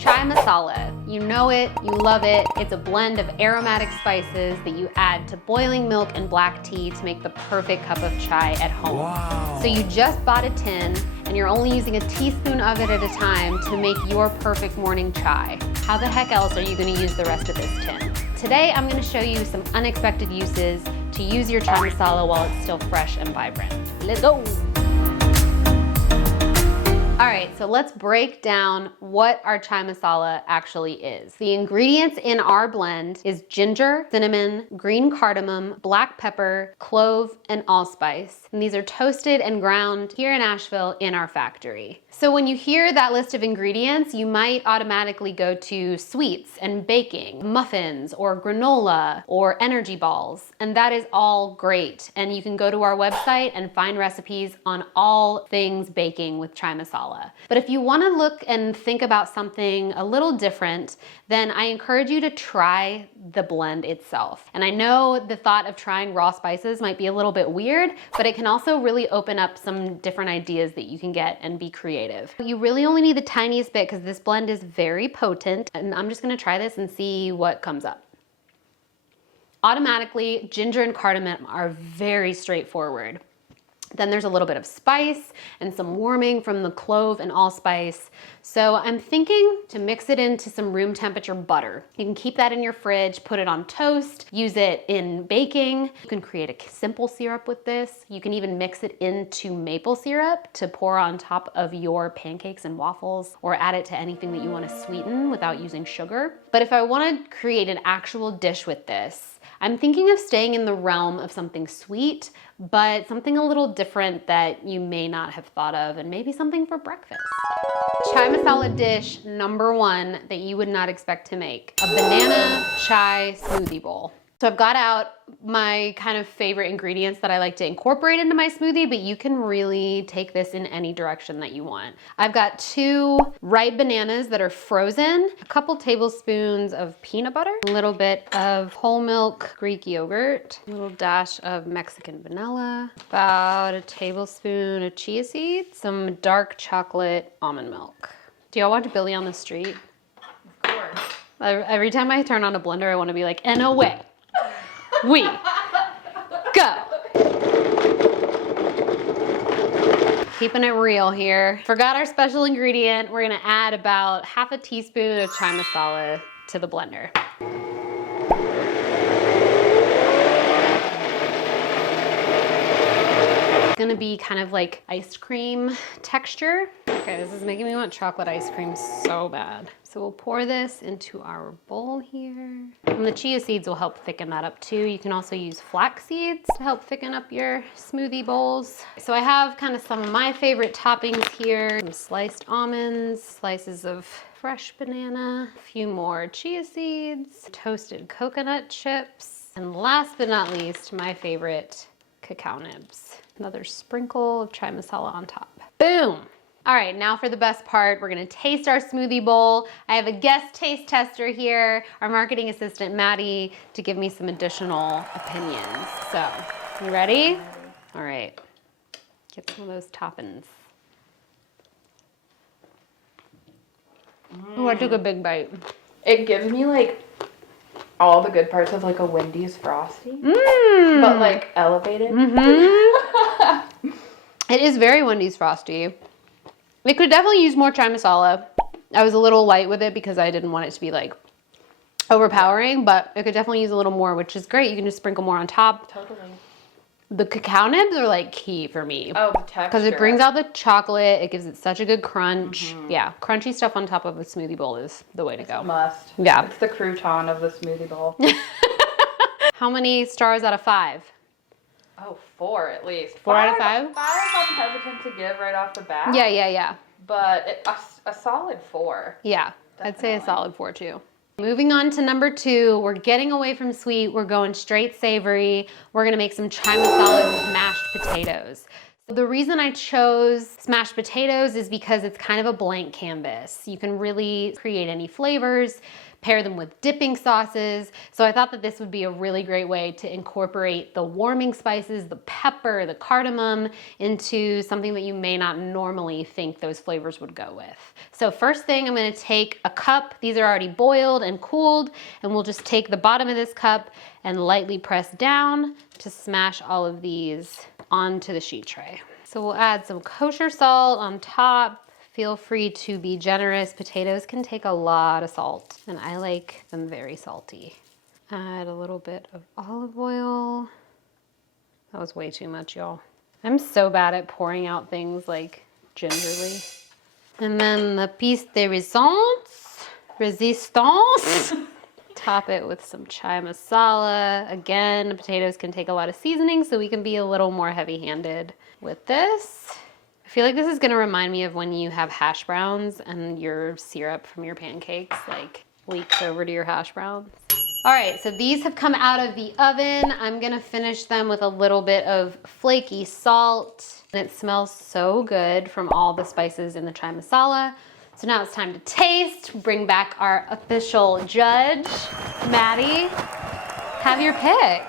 Chai Masala. You know it, you love it. It's a blend of aromatic spices that you add to boiling milk and black tea to make the perfect cup of chai at home. Wow. So you just bought a tin and you're only using a teaspoon of it at a time to make your perfect morning chai. How the heck else are you gonna use the rest of this tin? Today, I'm gonna show you some unexpected uses to use your chai masala while it's still fresh and vibrant. Let's go. All right, so let's break down what our chai masala actually is. The ingredients in our blend is ginger, cinnamon, green cardamom, black pepper, clove, and allspice. And these are toasted and ground here in Asheville in our factory. So when you hear that list of ingredients, you might automatically go to sweets and baking, muffins or granola or energy balls, and that is all great. And you can go to our website and find recipes on all things baking with chai masala. But if you want to look and think about something a little different, then I encourage you to try the blend itself. And I know the thought of trying raw spices might be a little bit weird, but it can also really open up some different ideas that you can get and be creative. You really only need the tiniest bit because this blend is very potent, and I'm just gonna try this and see what comes up. Automatically, ginger and cardamom are very straightforward. Then there's a little bit of spice and some warming from the clove and allspice. So I'm thinking to mix it into some room temperature butter. You can keep that in your fridge, put it on toast, use it in baking. You can create a simple syrup with this. You can even mix it into maple syrup to pour on top of your pancakes and waffles, or add it to anything that you want to sweeten without using sugar. But if I want to create an actual dish with this, I'm thinking of staying in the realm of something sweet, but something a little different that you may not have thought of, and maybe something for breakfast. Chai masala dish number one that you would not expect to make: a banana chai smoothie bowl. So I've got out my kind of favorite ingredients that I like to incorporate into my smoothie, but you can really take this in any direction that you want. I've got 2 ripe bananas that are frozen, a couple tablespoons of peanut butter, a little bit of whole milk Greek yogurt, a little dash of Mexican vanilla, about a tablespoon of chia seeds, some dark chocolate almond milk. Do y'all watch Billy on the Street? Of course. Every time I turn on a blender, I want to be like, and away we go. Keeping it real here. Forgot our special ingredient. We're gonna add about half a teaspoon of chai masala to the blender. It's gonna be kind of like ice cream texture. Okay, this is making me want chocolate ice cream so bad. So we'll pour this into our bowl here. And the chia seeds will help thicken that up too. You can also use flax seeds to help thicken up your smoothie bowls. So I have kind of some of my favorite toppings here. Some sliced almonds, slices of fresh banana, a few more chia seeds, toasted coconut chips, and last but not least, my favorite, cacao nibs. Another sprinkle of chai masala on top. Boom! All right, now for the best part, we're gonna taste our smoothie bowl. I have a guest taste tester here, our marketing assistant, Maddie, to give me some additional opinions. So, you ready? All right, get some of those toppings. Oh, I took a big bite. It gives me like all the good parts of like a Wendy's Frosty, but like elevated. It is very Wendy's Frosty. It could definitely use more chai masala. I was a little light with it because I didn't want it to be like overpowering, but it could definitely use a little more, which is great. You can just sprinkle more on top. Totally. The cacao nibs are like key for me. Oh, the texture. Because it brings out the chocolate. It gives it such a good crunch. Yeah, crunchy stuff on top of a smoothie bowl is the way to go. Must. Yeah. It's the crouton of the smoothie bowl. How many stars out of 5? Oh, 4 at least. 4 out of 5? 5 I'm hesitant to give right off the bat. Yeah. But a solid 4. Yeah, I'd say a Definitely. solid 4 too. Moving on to number 2, we're getting away from sweet. We're going straight savory. We're gonna make some chai masala with mashed potatoes. The reason I chose smashed potatoes is because it's kind of a blank canvas. You can really create any flavors, pair them with dipping sauces. So I thought that this would be a really great way to incorporate the warming spices, the pepper, the cardamom into something that you may not normally think those flavors would go with. So first thing, I'm gonna take a cup. These are already boiled and cooled, and we'll just take the bottom of this cup and lightly press down to smash all of these onto the sheet tray. So we'll add some kosher salt on top. Feel free to be generous. Potatoes can take a lot of salt, and I like them very salty. Add a little bit of olive oil. That was way too much, y'all. I'm so bad at pouring out things like gingerly. And then the piece de resistance. Top it with some chai masala. Again, potatoes can take a lot of seasoning, so we can be a little more heavy-handed with this. I feel like this is gonna remind me of when you have hash browns and your syrup from your pancakes like leaks over to your hash browns. All right, so these have come out of the oven. I'm gonna finish them with a little bit of flaky salt. And it smells so good from all the spices in the chai masala. So now it's time to taste, bring back our official judge. Maddie, have your pick.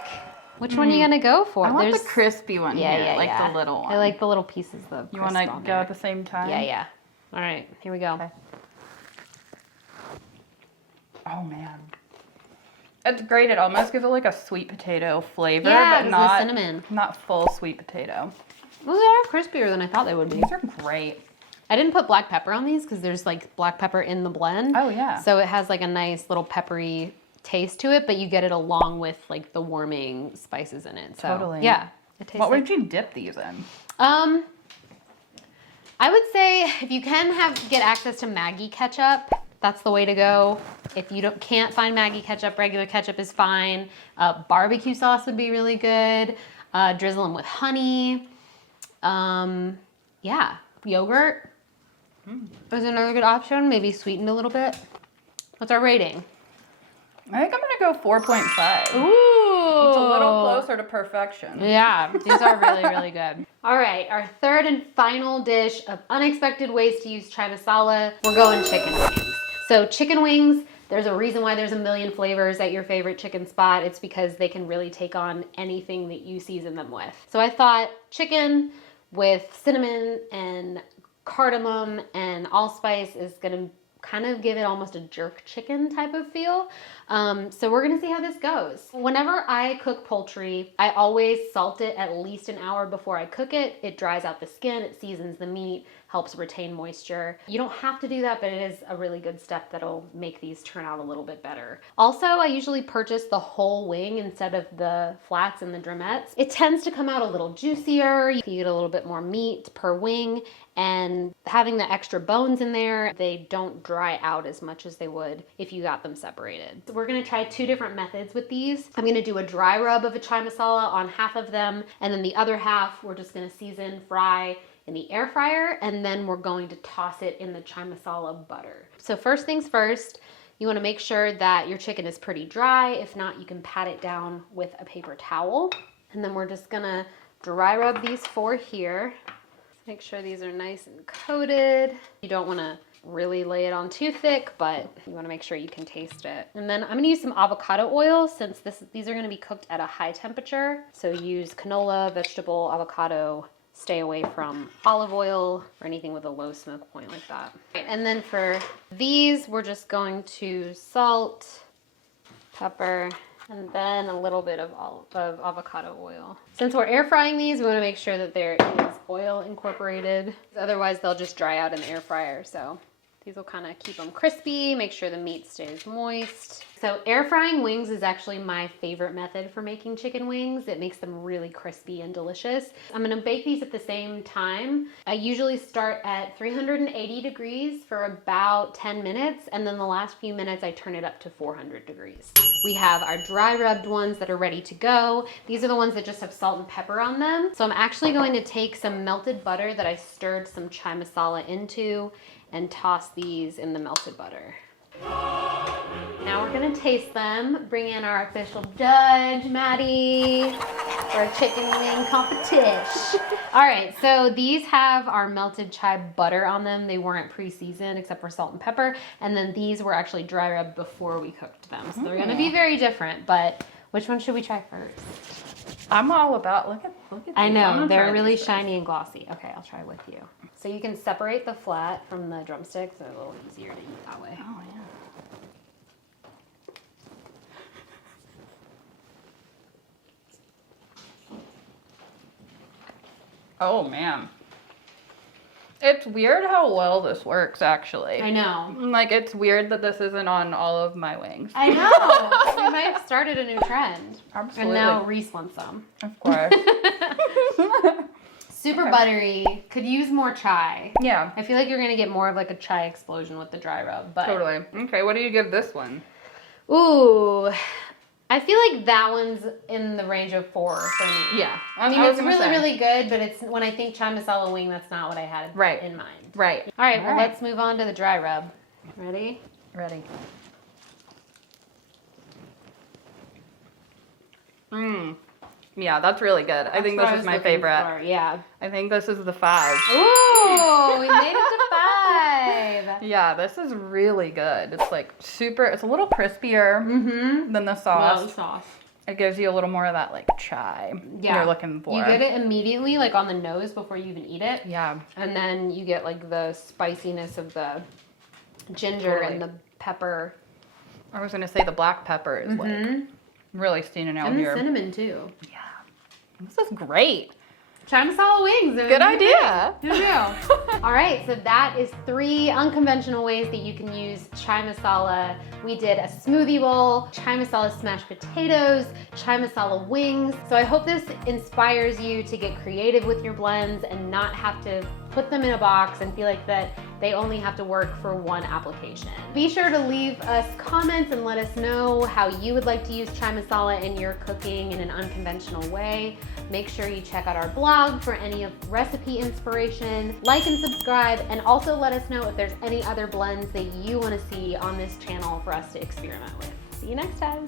Which one are you gonna go for? I want the crispy one here, yeah. the little one. I like the little pieces of You wanna go at the same time? Yeah. All right, here we go. Okay. Oh man. It's great. It almost gives it like a sweet potato flavor, Yeah, but not cinnamon. Not full sweet potato. Well, they are crispier than I thought they would be. These are great. I didn't put black pepper on these because there's like black pepper in the blend. Oh yeah. So it has like a nice little peppery taste to it, but you get it along with like the warming spices in it. So Totally. yeah. It tastes What like, would you dip these in? I would say if you can get access to Maggi ketchup, that's the way to go. If you can't find Maggi ketchup, regular ketchup is fine. Barbecue sauce would be really good. Drizzle them with honey. Yeah, yogurt is another good option. Maybe sweetened a little bit. What's our rating? I think I'm gonna go 4.5. Ooh. It's a little closer to perfection. Yeah, these are really, really good. All right, our third and final dish of unexpected ways to use chai masala. We're going chicken wings. So chicken wings, there's a reason why there's a million flavors at your favorite chicken spot. It's because they can really take on anything that you season them with. So I thought chicken with cinnamon and cardamom and allspice is gonna kind of give it almost a jerk chicken type of feel. So we're gonna see how this goes. Whenever I cook poultry, I always salt it at least an hour before I cook it. It dries out the skin, it seasons the meat, helps retain moisture. You don't have to do that, but it is a really good step that'll make these turn out a little bit better. Also, I usually purchase the whole wing instead of the flats and the drumettes. It tends to come out a little juicier. You get a little bit more meat per wing, and having the extra bones in there, they don't dry out as much as they would if you got them separated. So we're gonna try two different methods with these. I'm gonna do a dry rub of a chai masala on half of them, and then the other half we're just gonna season, fry in the air fryer, and then we're going to toss it in the chai masala butter. So first things first, you wanna make sure that your chicken is pretty dry. If not, you can pat it down with a paper towel. And then we're just gonna dry rub these four here. Make sure these are nice and coated. You don't wanna really lay it on too thick, but you wanna make sure you can taste it. And then I'm gonna use some avocado oil since these are gonna be cooked at a high temperature. So use canola, vegetable, avocado. Stay away from olive oil or anything with a low smoke point like that. And then for these, we're just going to salt, pepper, and then a little bit of avocado oil. Since we're air frying these, we wanna make sure that there is oil incorporated. Otherwise, they'll just dry out in the air fryer. So these will kind of keep them crispy, make sure the meat stays moist. So air frying wings is actually my favorite method for making chicken wings. It makes them really crispy and delicious. I'm gonna bake these at the same time. I usually start at 380 degrees for about 10 minutes, and then the last few minutes I turn it up to 400 degrees. We have our dry rubbed ones that are ready to go. These are the ones that just have salt and pepper on them. So I'm actually going to take some melted butter that I stirred some chai masala into and toss these in the melted butter. Now we're gonna taste them. Bring in our official judge, Maddie, for a chicken wing competition. All right, so these have our melted chai butter on them. They weren't pre-seasoned except for salt and pepper. And then these were actually dry rubbed before we cooked them. So they're gonna be very different, but which one should we try first? I'm all about, look at I these. know, they're really shiny and glossy. Okay, I'll try with you. So you can separate the flat from the drumsticks. They're a little easier to eat that way. Oh, yeah. Oh, man. It's weird how well this works, actually. I know. Like, it's weird that this isn't on all of my wings. I know. We might have started a new trend. Absolutely. And now Reese wants some. Of course. Super buttery. Could use more chai. Yeah. I feel like you're going to get more of like a chai explosion with the dry rub. But Totally. Okay, what do you give this one? Ooh. I feel like that one's in the range of 4 for me. Yeah. I mean, it's really, really good, but it's when I think chai masala wing, that's not what I had in mind. Right. All right, well, let's move on to the dry rub. Ready? Ready. Yeah, that's really good. I think this is my favorite. Yeah. I think this is the 5. Ooh, we made it to 5. Yeah, this is really good. It's like super, it's a little crispier than the sauce. Love sauce. It gives you a little more of that like chai you're looking for. You get it immediately, like on the nose before you even eat it. Yeah. And then you get like the spiciness of the ginger and the pepper. I was going to say the black pepper is like really standing out here. And the cinnamon too. Yeah. This is great. Chai masala wings. Good idea. Who knew? All right, so that is 3 unconventional ways that you can use chai masala. We did a smoothie bowl, chai masala smashed potatoes, chai masala wings. So I hope this inspires you to get creative with your blends and not have to put them in a box and feel like that they only have to work for one application. Be sure to leave us comments and let us know how you would like to use chai masala in your cooking in an unconventional way. Make sure you check out our blog for any of recipe inspiration. Like and subscribe, and also let us know if there's any other blends that you want to see on this channel for us to experiment with. See you next time.